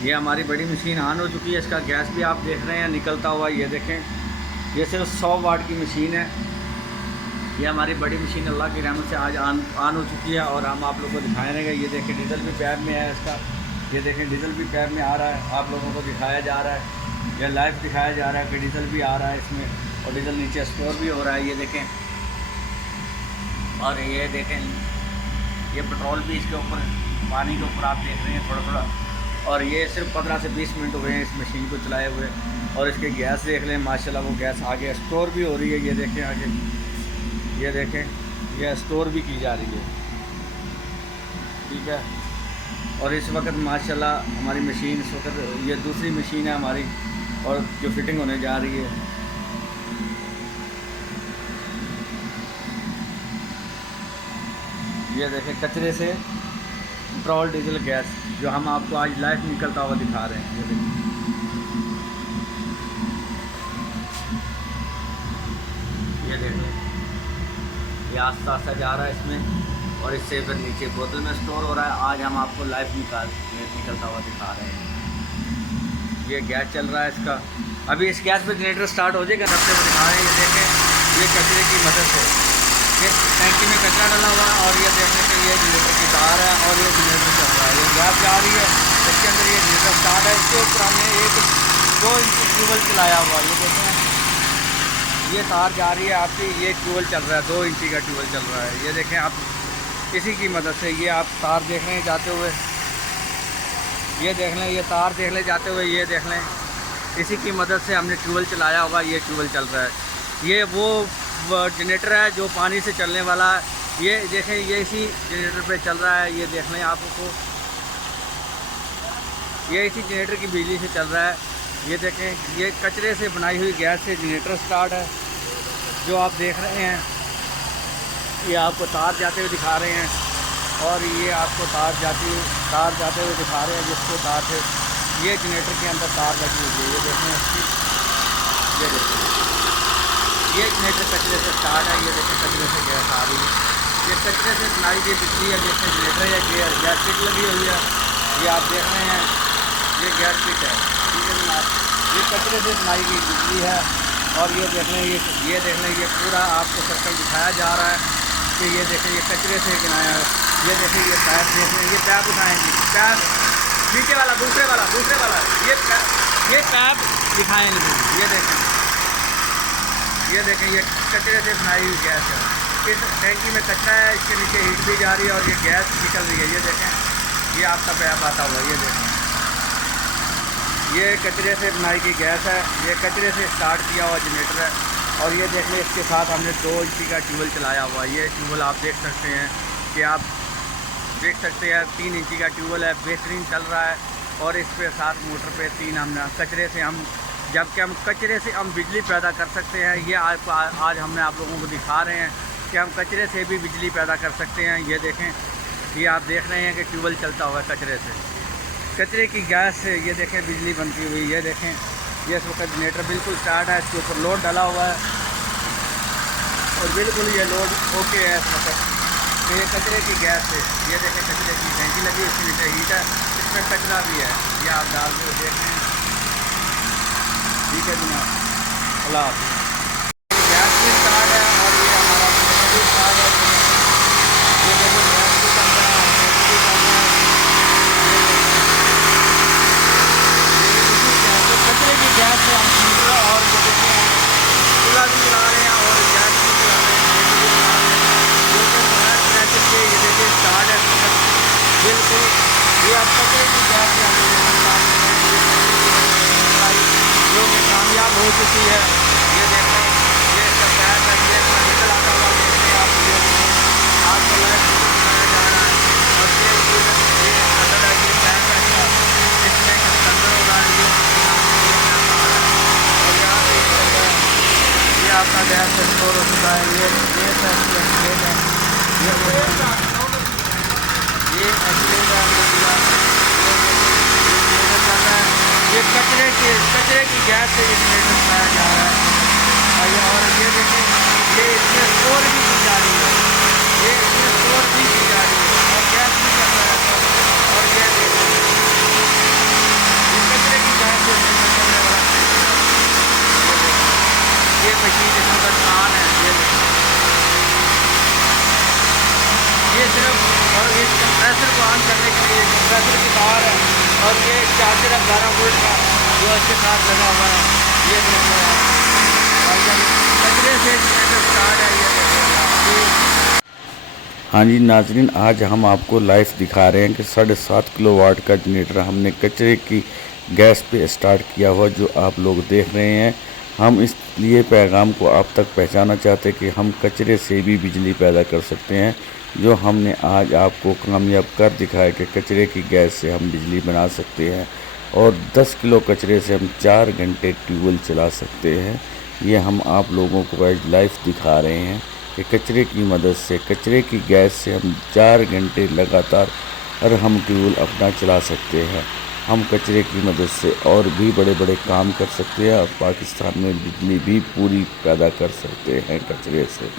ये हमारी बड़ी मशीन ऑन हो चुकी है। इसका गैस भी आप देख रहे हैं निकलता हुआ। ये देखें, ये सिर्फ 100 वाट की मशीन है। ये हमारी बड़ी मशीन अल्लाह की रहमत से आज ऑन हो चुकी है और हम आप लोगों को दिखाए रहेंगे। ये देखें, डीजल भी पैप में है इसका। ये देखें, डीजल भी पैप में आ रहा है, आप लोगों को दिखाया जा रहा है। यह लाइव दिखाया जा रहा है कि डीजल भी आ रहा है इसमें और डीजल नीचे स्टोर भी हो रहा है। ये देखें, और ये देखें, ये पेट्रोल भी इसके ऊपर, पानी के ऊपर आप देख रहे हैं थोड़ा थोड़ा। और ये सिर्फ 15 से 20 मिनट हुए हैं इस मशीन को चलाए हुए। और इसके गैस देख लें, माशाल्लाह वो गैस आगे स्टोर भी हो रही है। ये देखें आगे, ये देखें, ये स्टोर भी की जा रही है। ठीक है। और इस वक्त माशाल्लाह हमारी मशीन, इस वक्त ये दूसरी मशीन है हमारी और जो फिटिंग होने जा रही है। ये देखें, कचरे से पेट्रोल डीजल गैस जो हम आपको आज लाइव निकलता हुआ दिखा रहे हैं। ये देखें, ये देखें, ये आस्ता आस्ता जा रहा है इसमें और इससे फिर नीचे बोतल में स्टोर हो रहा है। आज हम आपको लाइव निकलता हुआ दिखा रहे हैं। ये गैस चल रहा है इसका। अभी इस गैस पे जनरेटर स्टार्ट हो जाएगा, तब से दिखा रहे हैं। ये देखें, ये कचरे की मदद से ये टैंकी में कचरा डाला हुआ है और ये देखने के ये जनरेटर की तार है और ये जनरेटर चल रहा है। ये गैस जा रही है, इसके अंदर ये जनरेटर स्टार्ट है। इसके ऊपर हमने एक 2 इंची ट्यूबवेल चलाया हुआ। ये देखें, ये तार जा रही है आपकी, ये ट्यूबवेल चल रहा है, 2 इंची का ट्यूबवेल चल रहा है। ये देखें आप, इसी की मदद से ये आप तार देख रहे हैं जाते हुए। ये देख लें, ये तार देख लें जाते हुए। ये देख लें, इसी की मदद से हमने ट्यूबवेल चलाया होगा। ये ट्यूबवेल चल रहा है। ये वो जनरेटर है जो पानी से चलने वाला है। ये देखें, ये इसी जनरेटर पे चल रहा है। ये देख लें आपको, ये इसी जनरेटर की बिजली से चल रहा है। ये देखें, ये कचरे से बनाई हुई गैस से जनरेटर स्टार्ट है जो आप देख रहे हैं। ये आपको तार जाते हुए दिखा रहे हैं और ये आपको तार जाते हुए दिखा रहे हैं जिसको तार से ये जनरेटर के अंदर तार लगी हुई है। ये देखें इसकी, ये देखें, ये जनरेटर कचरे से स्टार्ट है। ये देखें, कचरे से गैस आ रही है। ये कचरे से बनाई गई बिजली है। देखें, जनरेटर या गैस किट लगी हुई है। ये आप देख रहे हैं, ये गैस किट है। ठीक है जनाब, ये कचरे से बनाई गई बिजली है। और ये देख लें, ये देख लें, ये पूरा आपको सर्कल दिखाया जा रहा है कि ये देखें, ये कचरे से बनाया है। ये देखें, ये पैप देख लें, ये पैप उठाएँगे, पैप नीचे वाला, दूसरे वाला ये पैप दिखाएँ नहीं। ये देखें, ये कचरे से बनाई हुई गैस है। इस टैंकी में कचरा है, इसके नीचे हीट भी जा रही है और ये गैस निकल रही है। ये देखें, ये आपका पैप आता हुआ। ये देखें, ये कचरे से बनाई गई गैस है। ये कचरे से स्टार्ट किया हुआ जनरेटर है। और ये देख लें, इसके साथ हमने 2 इंची का ट्यूबवेल चलाया हुआ है। ये ट्यूबवेल आप देख सकते हैं कि आप देख सकते हैं 3 इंची का ट्यूबवेल है, बेहतरीन चल रहा है। और इस पे साथ मोटर पे 3 हमने कचरे से हम, जबकि हम कचरे से हम बिजली पैदा कर सकते हैं। ये आज हमने आप लोगों को दिखा रहे हैं कि हम कचरे से भी बिजली पैदा कर सकते हैं। ये देखें, ये आप देख रहे हैं कि ट्यूबवेल चलता हुआ है कचरे से, कचरे की गैस से। ये देखें, बिजली बनती हुई। ये देखें, ये इस वक्त जनरेटर बिल्कुल स्टार्ट है, इसके ऊपर लोड डाला हुआ है और बिल्कुल ये लोड ओके है इस वक्त। तो ये कचरे की गैस से, ये देखें, कचरे की टैंकी लगी, इसके नीचे हीट है, इसमें कचरा भी है। ये आप डाल के देखें। ठीक है जनाब, अल्लाह हाफ़िज़। गैस भी स्टार्ट है और ये हमारा जनरेटर भी स्टार्ट है। ये देखो, गैस भी चल रहा है, जनरेटर भी चल रहा है। कचरे की गैस से हम हीटर और ये देखें चूल्हा भी चला रहे हैं और गैस भी चला रहे हैं, हीटर भी चला रहे हैं। बिल्कुल बगैर प्रेशर के ये देखिए स्टार्ट है बिल्कुल। ये अब कचरे की गैस से हम जो कि कामयाब हो चुकी है। ये देख रहे हैं, ये इसका पैर है, ये इसका निकल आता हुआ देख रहे हैं आप। ये आपको लाइव दिखाया जा रहा है और ये अंदर है, ये पैर है इसका, इसमें अंदर हो रहा है। और यहाँ पे ये आपका गैस स्टोर हो चुका है। ये एक्सलेट है, ये एक्सलेट है। ये कचरे की गैस से ये जनरेटर चलाया जा रहा है। और ये देखें, ये इसमें स्टोर भी की जा रही है, ये इसमें स्टोर भी की जा रही है और गैस भी चल रहा है। और ये देखें, इस कंप्रेसर को ऑन करने के लिए कंप्रेसर की तार है और ये चार्जर है 12 वोल्ट का जो इसके साथ लगा हुआ है। ये देखो और जब कचरे से जनरेटर स्टार्ट है ये देखो। हाँ जी नाजरीन, आज हम आपको लाइव दिखा रहे हैं कि 7.5 किलोवाट का जनरेटर हमने कचरे की गैस पे स्टार्ट किया हुआ जो आप लोग देख रहे हैं। हम इस लिए पैगाम को आप तक पहुंचाना चाहते हैं कि हम कचरे से भी बिजली पैदा कर सकते हैं, जो हमने आज आपको कामयाब कर दिखाया कि कचरे की गैस से हम बिजली बना सकते हैं और 10 किलो कचरे से हम 4 घंटे ट्यूबवेल चला सकते हैं। ये हम आप लोगों को आज लाइव दिखा रहे हैं कि कचरे की मदद से, कचरे की गैस से हम 4 घंटे लगातार और हम ट्यूबवेल अपना चला सकते हैं। हम कचरे की मदद से और भी बड़े बड़े काम कर सकते हैं और पाकिस्तान में बिजली भी पूरी पैदा कर सकते हैं कचरे से।